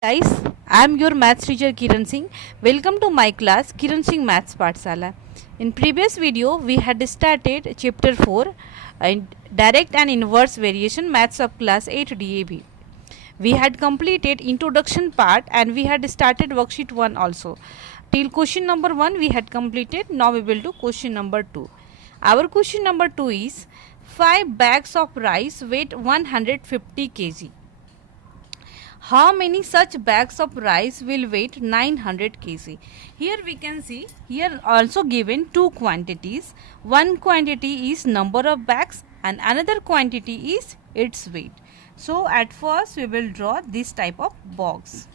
Guys, I am your maths teacher Kiran Singh. Welcome to my class Kiran Singh Maths Pathsala. In previous video we had started chapter 4 and direct and inverse variation maths of class 8 DAB. We had completed introduction part and we had started worksheet 1 also. Till question number 1 we had completed. Now we will do question number 2. Our question number 2 is 5 bags of rice weight 150 kg. How many such bags of rice will weight 900 kg? Here we can see, here also given two quantities. One quantity is number of bags and another quantity is its weight. So at first we will draw this type of box.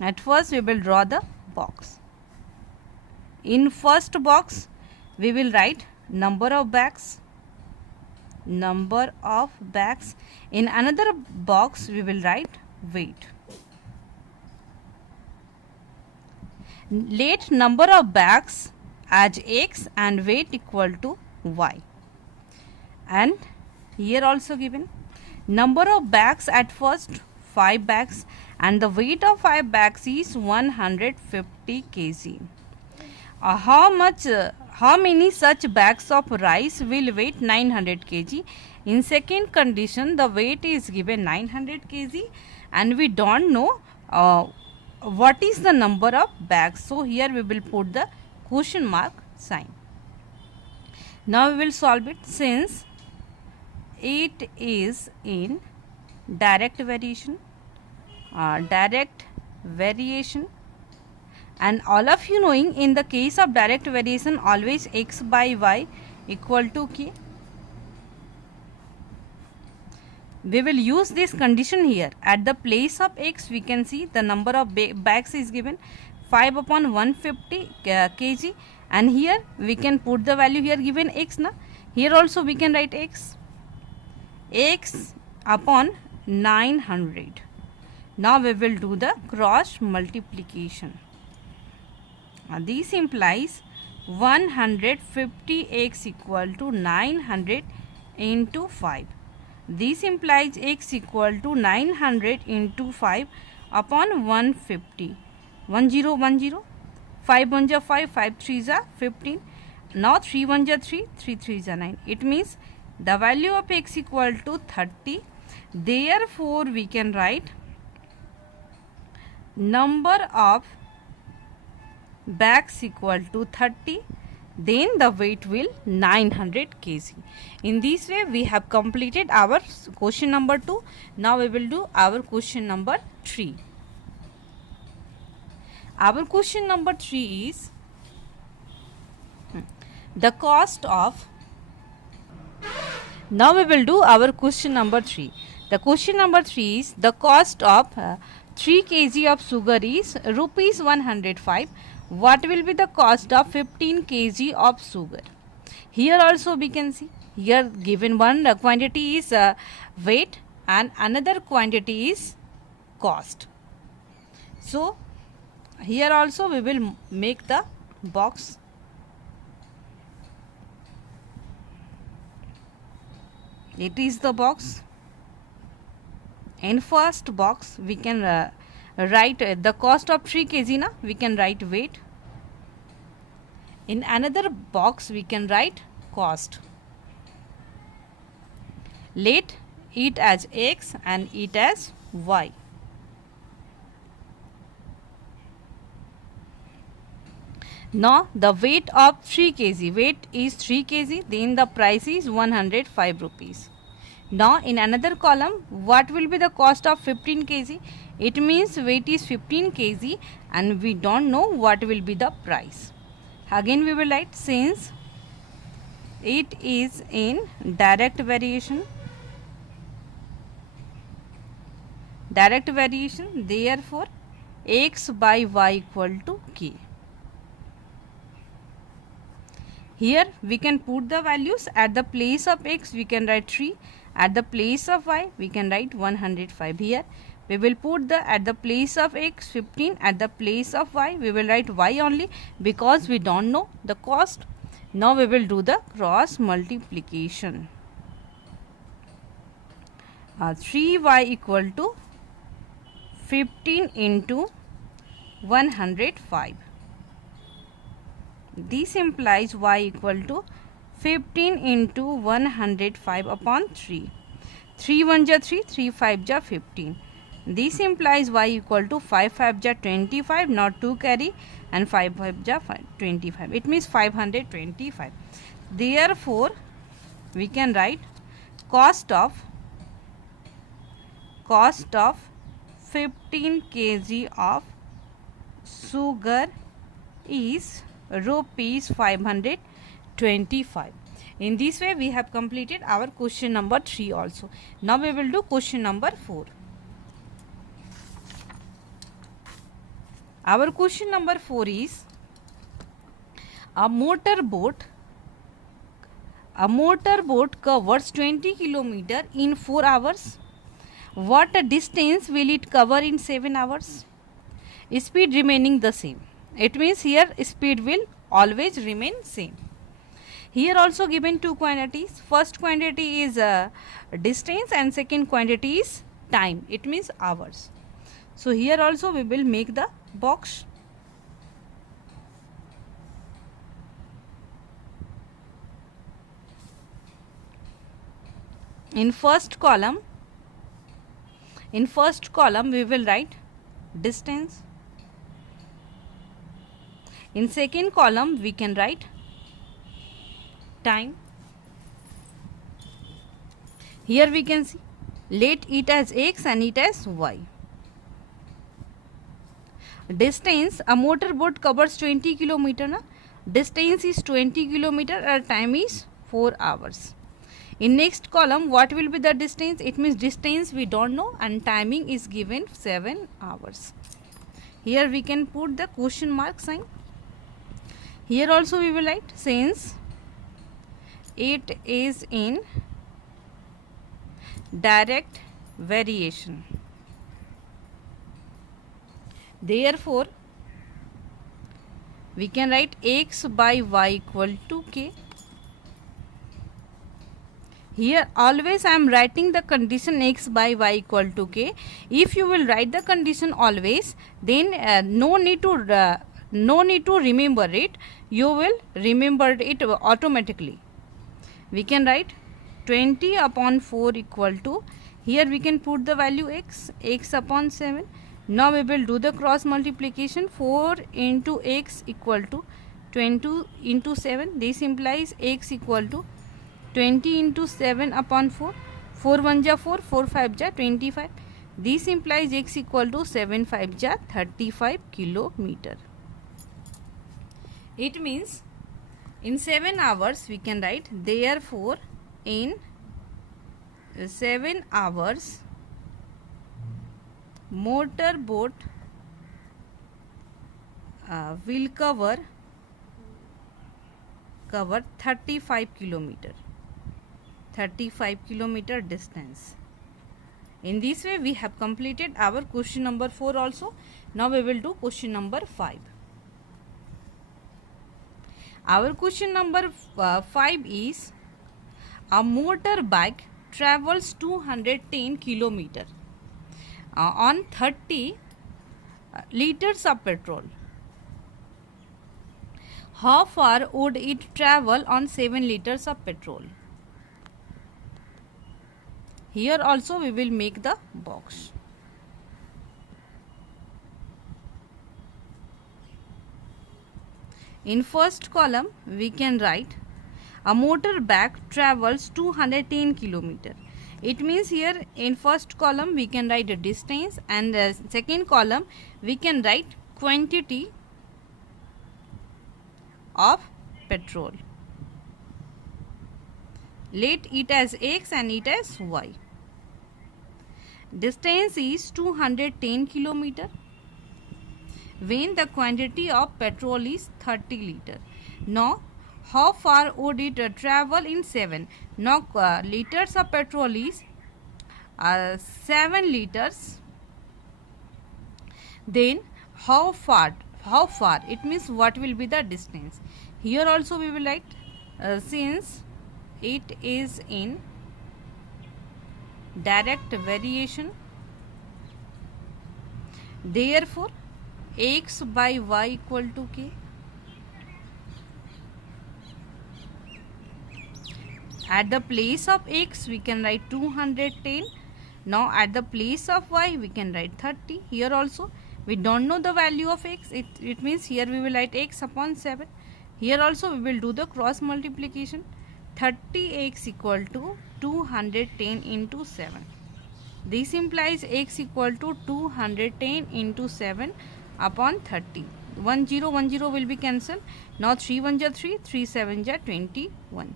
At first we will draw the box. In first box we will write number of bags. In another box we will write weight. Let number of bags as x and weight equal to y. And here also given number of bags at first 5 bags and the weight of 5 bags is 150 kg. How many such bags of rice will weight 900 kg? In second condition, the weight is given 900 kg and we don't know what is the number of bags. So here we will put the question mark sign. Now we will solve it since it is in direct variation. And all of you knowing in the case of direct variation always x by y equal to k. We will use this condition here. At the place of x we can see the number of bags is given 5 upon 150 kg and here we can put the value here given x na. Here also we can write x upon 900. Now we will do the cross multiplication. This implies 150x equal to 900 into 5. This implies x equal to 900 into 5 upon 150. 1010. 5 1 ja 5, 5 3 ja 15. Now 3 1 ja 3, 3 3 ja 9. It means the value of x equal to 30. Therefore we can write number of bags equal to 30, then the weight will 900 kg. In this way we have completed our question number 2. Now we will do our question number 3. Our question number 3 is the cost of. Now we will do our question number 3. The question number 3 is the cost of 3 kg of sugar is rupees 105. What will be the cost of 15 kg of sugar? Here also we can see, here given one quantity is weight and another quantity is cost. So here also we will make the box. It is the box. In first box we can write the cost of 3 kg na, we can write weight. In another box we can write cost. Let it as x and it as y. Now the weight of 3 kg, weight is 3 kg, then the price is 105 rupees. Now in another column what will be the cost of 15 kg? It means weight is 15 kg and we don't know what will be the price. Again we will write since it is in direct variation, therefore x by y equal to k. Here we can put the values. At the place of x we can write 3, at the place of y we can write 105. Here we will put the at the place of x 15, at the place of y we will write y only because we don't know the cost. Now we will do the cross multiplication. 3y equal to 15 into 105. This implies y equal to 15 into 105 upon 3. 3 1 ja 3, 3 5 ja 15. This implies y equal to 5 5 ja 25, not 2 carry, and 5 5 ja 25. It means 525. Therefore, we can write cost of 15 kg of sugar is rupees 525. In this way we have completed our question number 3 also. Now we will do question number 4. Our question number 4 is a motorboat covers 20 km in 4 hours. What distance will it cover in 7 hours? Speed remaining the same. It means here speed will always remain same. Here also given two quantities. First quantity is distance and second quantity is time. It means hours. So here also we will make the box. In first column we will write distance. In second column we can write time. Here we can see, let it as x and it as y. Distance, a motorboat covers 20 km. Na? Distance is 20 km and time is 4 hours. In next column, what will be the distance? It means distance we don't know and timing is given 7 hours. Here we can put the question mark sign. Here also we will write, since it is in direct variation, therefore we can write x by y equal to k. Here always I am writing the condition x by y equal to k. If you will write the condition always, then no need to remember it. You will remember it automatically. We can write 20 upon 4 equal to, here we can put the value x upon 7. Now we will do the cross multiplication. 4 into x equal to 20 into 7. This implies x equal to 20 into 7 upon 4. 4 1 ja 4, 4 5 ja 25. This implies x equal to 7 5 ja 35 kilometer. It means in 7 hours we can write, therefore in 7 hours motorboat will cover 35 kilometer distance. In this way we have completed our question number 4 also. Now we will do question number 5. Our question number 5 is, a motorbike travels 210 kilometer on 30 liters of petrol. How far would it travel on 7 liters of petrol? Here also we will make the box. In first column we can write, a motorbike travels 210 kilometer. It means here in first column we can write the distance, and second column we can write quantity of petrol. Let it as x and it as y. Distance is 210 kilometer when the quantity of petrol is 30 liter. Now how far would it travel in 7? Now liters of petrol is 7 liters. Then how far? It means what will be the distance? Here also we will write, since it is in direct variation, Therefore, x by y equal to k. At the place of x, we can write 210. Now, at the place of y, we can write 30. Here also, we don't know the value of x. It means here we will write x upon 7. Here also, we will do the cross multiplication. 30x equal to 210 into 7. This implies x equal to 210 into 7 upon 30. 1 0 1 0 will be cancelled. Now 3 1 ja 3, 3 7 ja 21.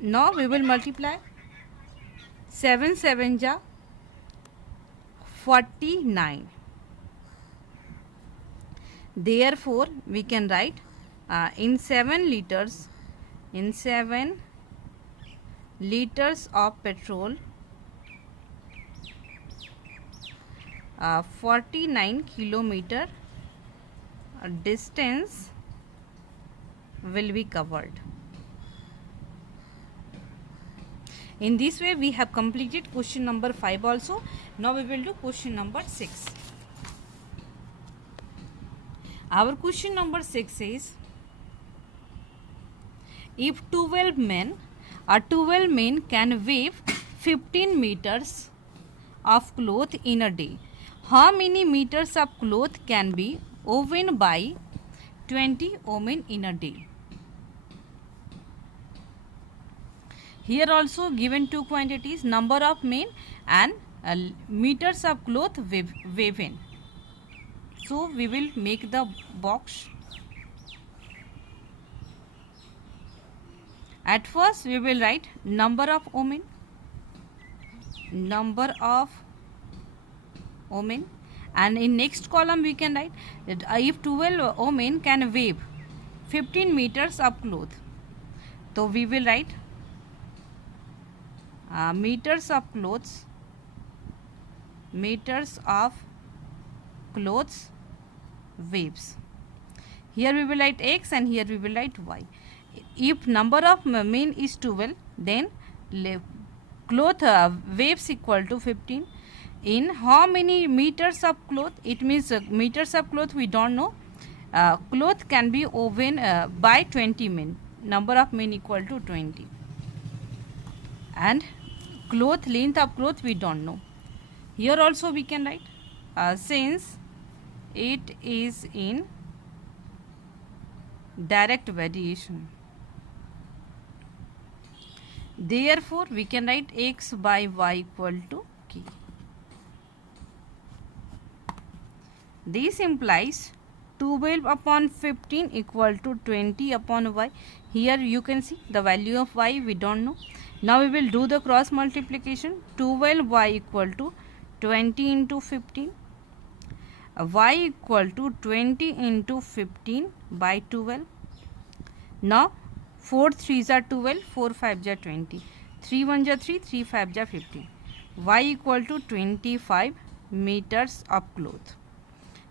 Now we will multiply. 7 7 ja 49. Therefore, we can write in 7 liters of petrol, 49 kilometer distance will be covered. In this way, we have completed question number 5 also. Now we will do question number 6. Our question number 6 is, if 12 men can weave 15 meters of cloth in a day, how many meters of cloth can be woven by 20 women in a day? Here also given two quantities, number of men and meters of cloth woven. So we will make the box. At first we will write number of women, and in next column we can write that if 12 women can weave 15 meters of cloth, so we will write meters of clothes waves. Here we will write x and here we will write y. If number of men is 12, then cloth waves equal to 15. In how many meters of cloth? It means meters of cloth we don't know. Cloth can be woven by 20 men. Number of men equal to 20. And cloth, length of cloth we don't know. Here also we can write since it is in direct variation, therefore we can write x by y equal to k. This implies 12 upon 15 equal to 20 upon y. Here you can see the value of y we don't know. Now we will do the cross multiplication. 12y equal to 20 into 15. Y equal to 20 into 15 by 12. Now 4 3s are 12, 4 5s are 20. 3 1s are 3, 3 5s are 15. Y equal to 25 meters of cloth.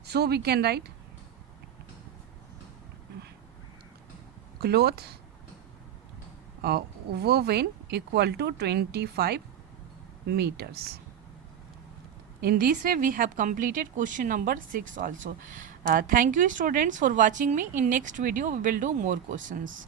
So we can write cloth woven equal to 25 meters. In this way we have completed question number 6 also. Thank you students for watching me. In next video we will do more questions.